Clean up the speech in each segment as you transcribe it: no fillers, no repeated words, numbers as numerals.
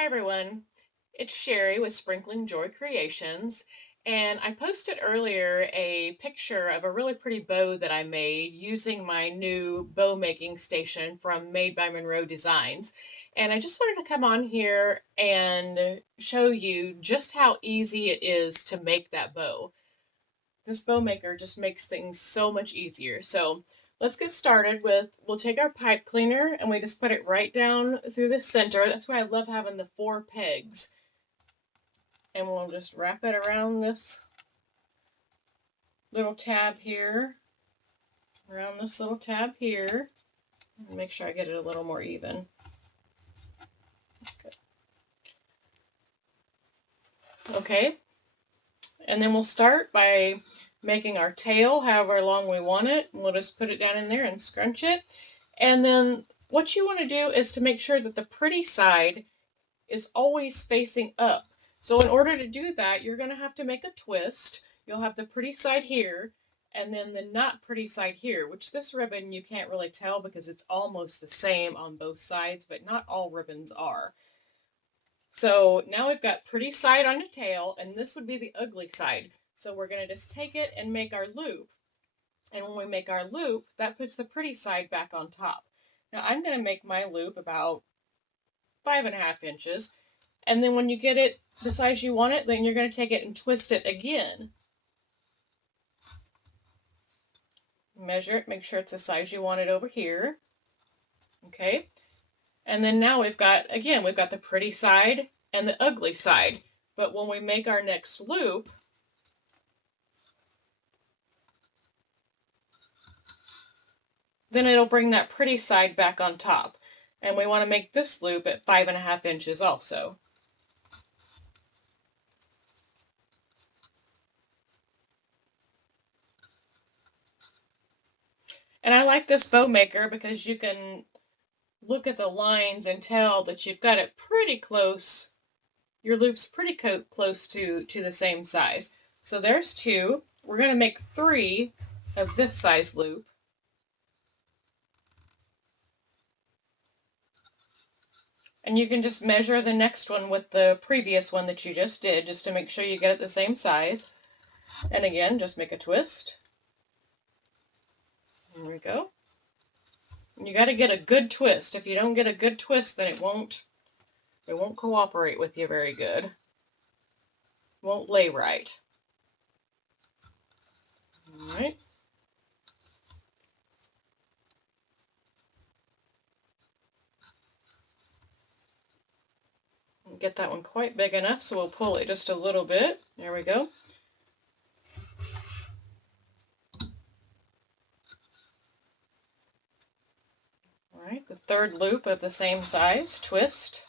Hi everyone, it's Sherry with Sprinkling Joy Creations, and I posted earlier a picture of a really pretty bow that I made using my new bow making station from Made by Monroe Designs. And I just wanted to come on here and show you just how easy it is to make that bow. This bow maker just makes things so much easier. So let's get started with, we'll take our pipe cleaner and we just put it right down through the center. That's why I love having the 4 pegs. And we'll just wrap it around this little tab here, Make sure I get it a little more even. Okay, and then we'll start by making our tail however long we want it. We'll just put it down in there and scrunch it. And then what you want to do is to make sure that the pretty side is always facing up. So in order to do that, you're going to have to make a twist. You'll have the pretty side here, and then the not pretty side here, which this ribbon you can't really tell because it's almost the same on both sides, but not all ribbons are. So now we've got pretty side on the tail, and this would be the ugly side. So we're going to just take it and make our loop. And when we make our loop, that puts the pretty side back on top. Now I'm going to make my loop about 5.5 inches. And then when you get it the size you want it, then you're going to take it and twist it again. Measure it, make sure it's the size you want it over here. Okay. And then now we've got the pretty side and the ugly side. But when we make our next loop, then it'll bring that pretty side back on top. And we want to make this loop at 5.5 inches also. And I like this bow maker because you can look at the lines and tell that you've got it pretty close. Your loop's pretty close to the same size. So there's 2. We're going to make 3 of this size loop. And you can just measure the next one with the previous one that you just did, just to make sure you get it the same size. And again, just make a twist. There we go. And you got to get a good twist. If you don't get a good twist, then it won't cooperate with you very good. It won't lay right. All right. Get that one quite big enough, so we'll pull it just a little bit. There we go. All right, the third loop of the same size, twist.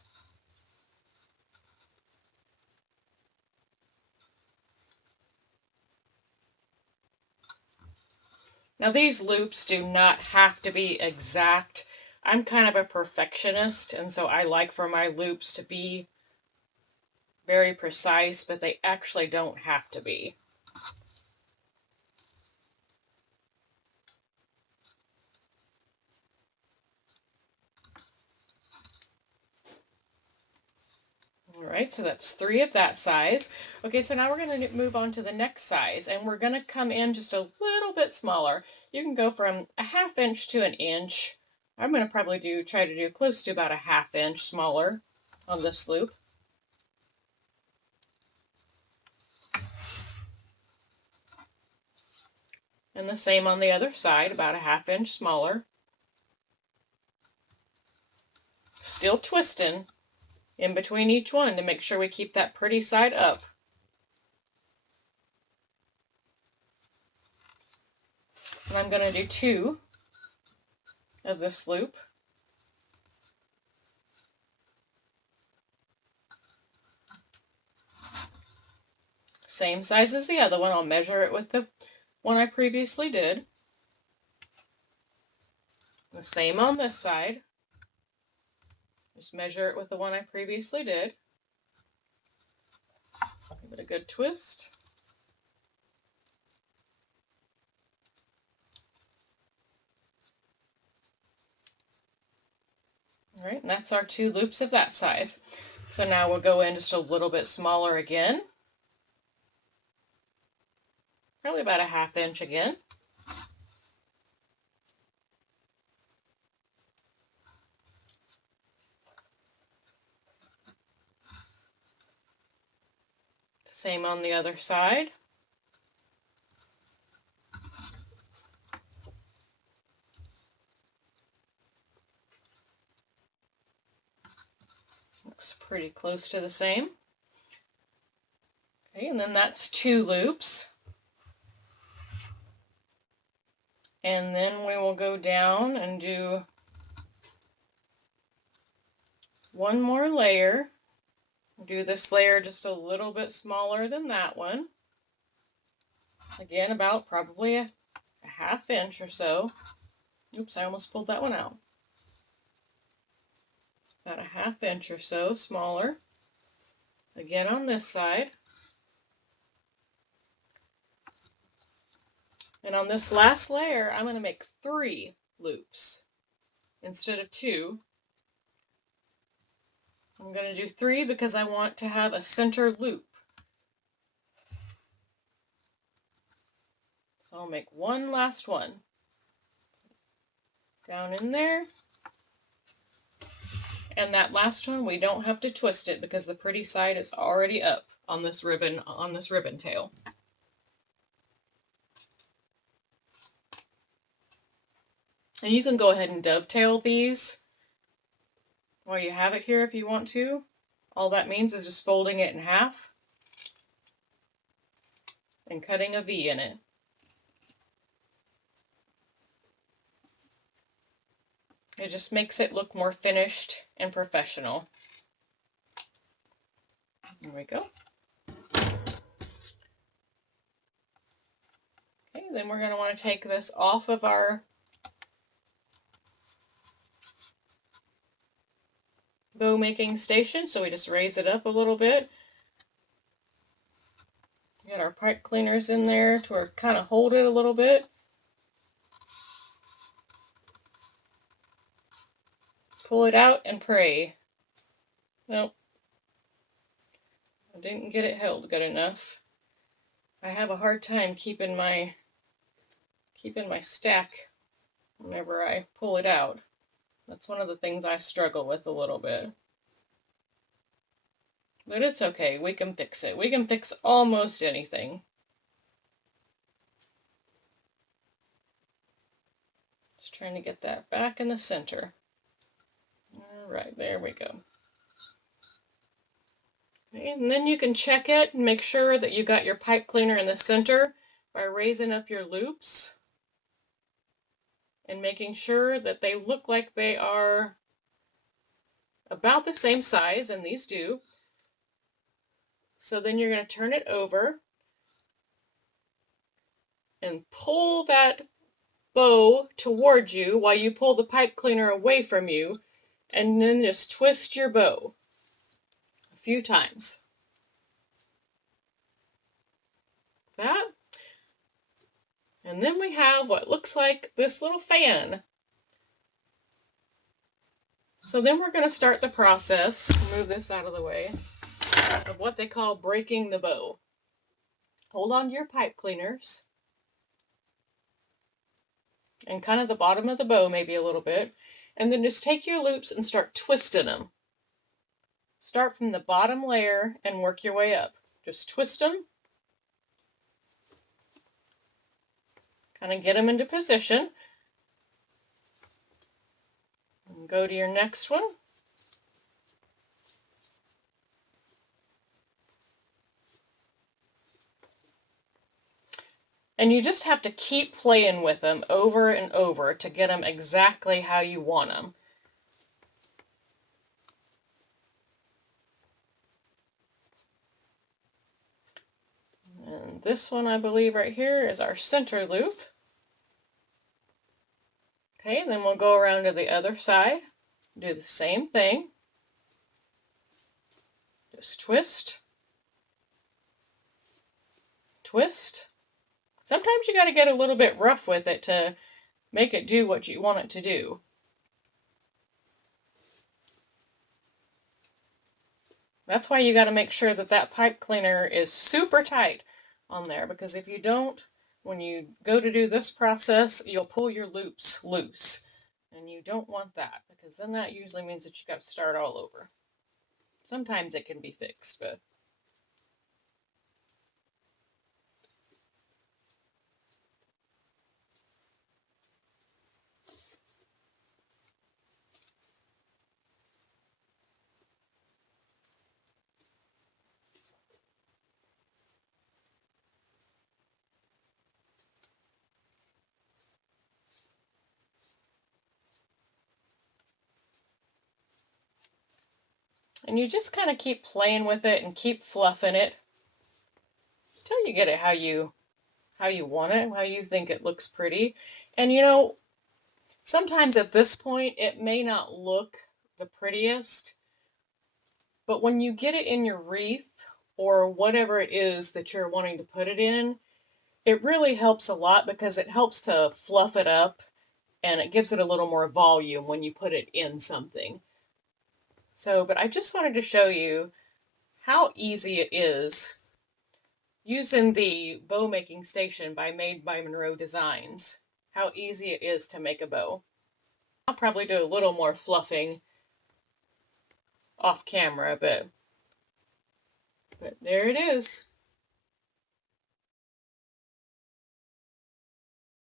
Now these loops do not have to be exact. I'm kind of a perfectionist, and so I like for my loops to be very precise, but they actually don't have to be. All right, so that's 3 of that size. Okay, so now we're going to move on to the next size, and we're going to come in just a little bit smaller. You can go from 1/2 inch to 1 inch. I'm going to probably try to do close to about 1/2 inch smaller on this loop. And the same on the other side, about 1/2 inch smaller. Still twisting in between each one to make sure we keep that pretty side up. And I'm going to do 2 of this loop. Same size as the other one. I'll measure it with the one I previously did. The same on this side. Just measure it with the one I previously did. Give it a good twist. All right, and that's our 2 loops of that size. So now we'll go in just a little bit smaller again. Probably about a 1/2 inch again. Same on the other side. Looks pretty close to the same. Okay, and then that's 2 loops. And then we will go down and do one more layer. Do this layer just a little bit smaller than that one. Again, about probably a 1/2 inch or so. Oops, I almost pulled that one out. About a 1/2 inch or so smaller. Again on this side. And on this last layer, I'm going to make 3 loops instead of 2. I'm going to do 3 because I want to have a center loop. So I'll make one last one. Down in there. And that last one, we don't have to twist it because the pretty side is already up on this ribbon tail. And you can go ahead and dovetail these while you have it here if you want to. All that means is just folding it in half and cutting a V in it. It just makes it look more finished and professional. There we go. Okay, then we're going to want to take this off of our bow making station, so we just raise it up a little bit. Get our pipe cleaners in there to kind of hold it a little bit. Pull it out and pray. Nope. I didn't get it held good enough. I have a hard time keeping my stack whenever I pull it out. That's one of the things I struggle with a little bit. But it's okay, we can fix it. We can fix almost anything. Just trying to get that back in the center. Alright, there we go. Okay, and then you can check it and make sure that you got your pipe cleaner in the center by raising up your loops and making sure that they look like they are about the same size, and these do. So then you're going to turn it over and pull that bow towards you while you pull the pipe cleaner away from you, and then just twist your bow a few times. That. And then we have what looks like this little fan. So then we're going to start the process, move this out of the way, of what they call breaking the bow. Hold on to your pipe cleaners and kind of the bottom of the bow maybe a little bit, and then just take your loops and start twisting them. Start from the bottom layer and work your way up. Just twist them. Kind of get them into position. And go to your next one. And you just have to keep playing with them over and over to get them exactly how you want them. And this one, I believe, right here is our center loop. Okay, and then we'll go around to the other side, do the same thing. Just twist, twist. Sometimes you got to get a little bit rough with it to make it do what you want it to do. That's why you got to make sure that that pipe cleaner is super tight on there, because if you don't, when you go to do this process, you'll pull your loops loose. And you don't want that, because then that usually means that you got to start all over. Sometimes it can be fixed, but and you just kind of keep playing with it and keep fluffing it until you get it how you want it, how you think it looks pretty. And you know, sometimes at this point it may not look the prettiest, but when you get it in your wreath or whatever it is that you're wanting to put it in, it really helps a lot because it helps to fluff it up and it gives it a little more volume when you put it in something. So, but I just wanted to show you how easy it is using the bow making station by Made by Monroe Designs. How easy it is to make a bow. I'll probably do a little more fluffing off camera, but there it is.